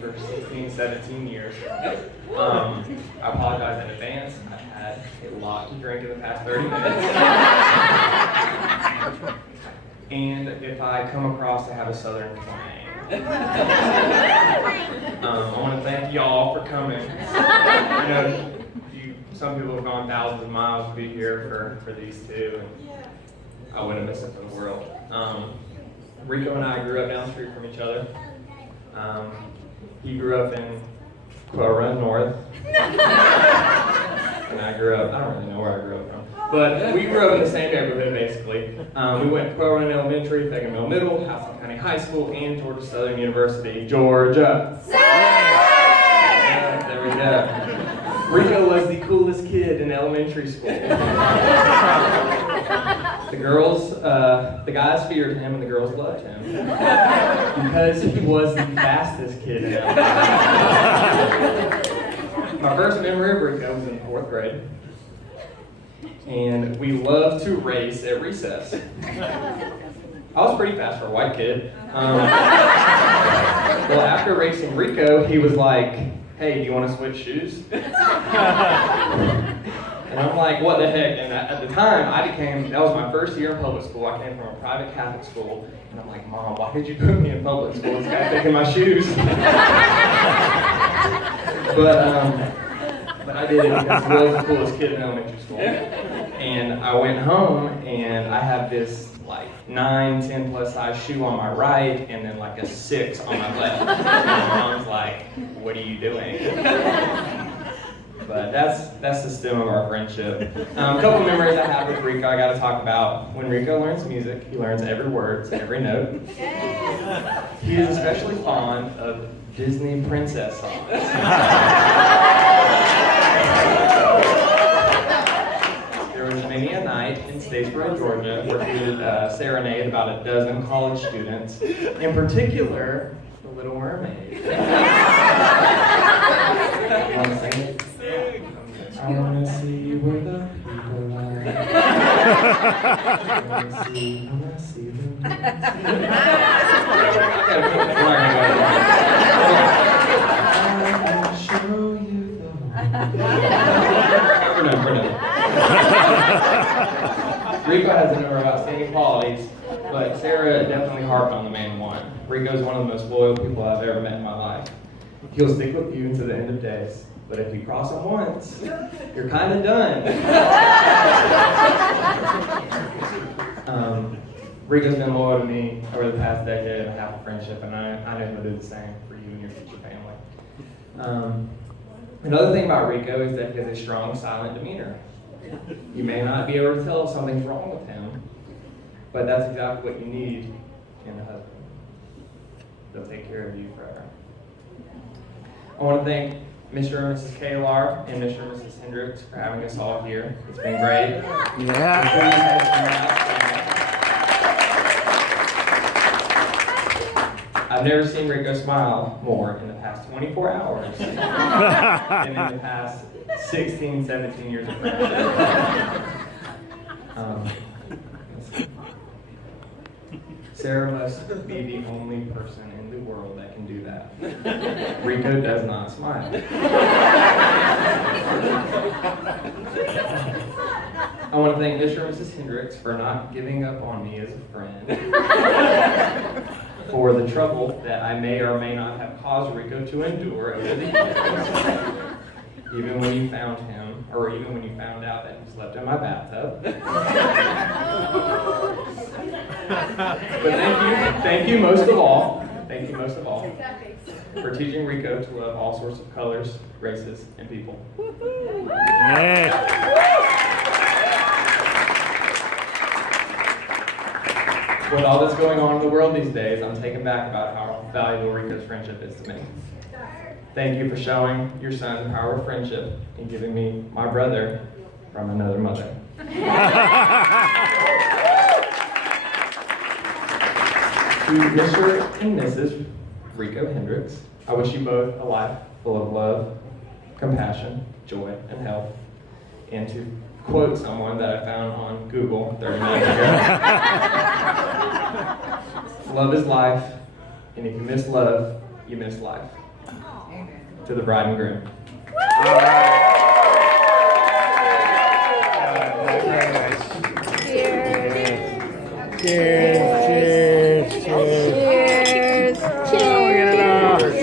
for 16, 17 years. I apologize in advance. I've had a lot to drink in the past 30 minutes. And if I come across to have a southern twang, I want to thank y'all for coming. I know some people have gone thousands of miles to be here for these two, and I wouldn't miss it for the world. Rico and I grew up down the street from each other. He grew up in Quail Run North, and I grew up, I don't really know where I grew up from, but we grew up in the same neighborhood basically. We went to Quail Run Elementary, Peckham Mill Middle, Houston County High School, and Georgia Southern University, Georgia. There we go. Rico was the coolest kid in elementary school. The guys feared him and the girls loved him because he was the fastest kid in elementary. My first memory of Rico was in the 4th grade, and we loved to race at recess. I was pretty fast for a white kid. Well, after racing Rico, he was like, "Hey, do you want to switch shoes?" And I'm like, what the heck? And at the time, that was my first year in public school. I came from a private Catholic school. And I'm like, Mom, why did you put me in public school? This guy's taking my shoes. But I did it because he was the coolest kid in elementary school. And I went home and I have this like 9, 10 plus size shoe on my right and then like a 6 on my left. And my mom's like, what are you doing? But that's the stem of our friendship. A couple memories I have with Rico I got to talk about. When Rico learns music, he learns every word, every note. He is especially fond of Disney princess songs. There was many a night in Statesboro, Georgia, where he would serenade about a dozen college students, in particular, The Little Mermaid. You want to sing it? I wanna see where the people are. I wanna see them. I'll show you the We're done. Rico has a number of outstanding qualities, but Sarah definitely harped on the main one. Rico's one of the most loyal people I've ever met in my life. He'll stick with you until the end of days. But if you cross him once, you're kind of done. Rico's been loyal to me over the past decade and a half of friendship, and I know he'll do the same for you and your future family. Another thing about Rico is that he has a strong, silent demeanor. You may not be able to tell if something's wrong with him, but that's exactly what you need in a husband. They'll take care of you forever. I want to thank Mr. and Mrs. Kalar and Mr. and Mrs. Hendricks for having us all here. It's been great. Yeah. I've never seen Rico smile more in the past 24 hours than in the past 16, 17 years of friendship. Sarah must be the only person in the world that can do that. Rico does not smile. I want to thank Mr. and Mrs. Hendricks for not giving up on me as a friend, for the trouble that I may or may not have caused Rico to endure over the years. Even when you found him, or even when you found out that he slept in my bathtub. But thank you most of all, for teaching Rico to love all sorts of colors, races, and people. Yeah. With all that's going on in the world these days, I'm taken back about how valuable Rico's friendship is to me. Thank you for showing your son the power of friendship and giving me my brother from another mother. To Mr. and Mrs. Rico Hendricks, I wish you both a life full of love, compassion, joy, and health. And to quote someone that I found on Google 30 minutes ago, love is life, and if you miss love, you miss life. to the bride and groom. All right. Very nice. Cheers. Cheers. Cheers. Cheers. Cheers.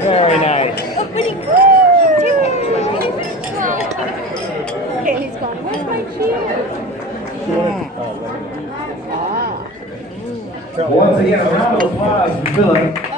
Very nice. Okay, he's gone. Where's my cheers? Once again, a round of applause for Philip.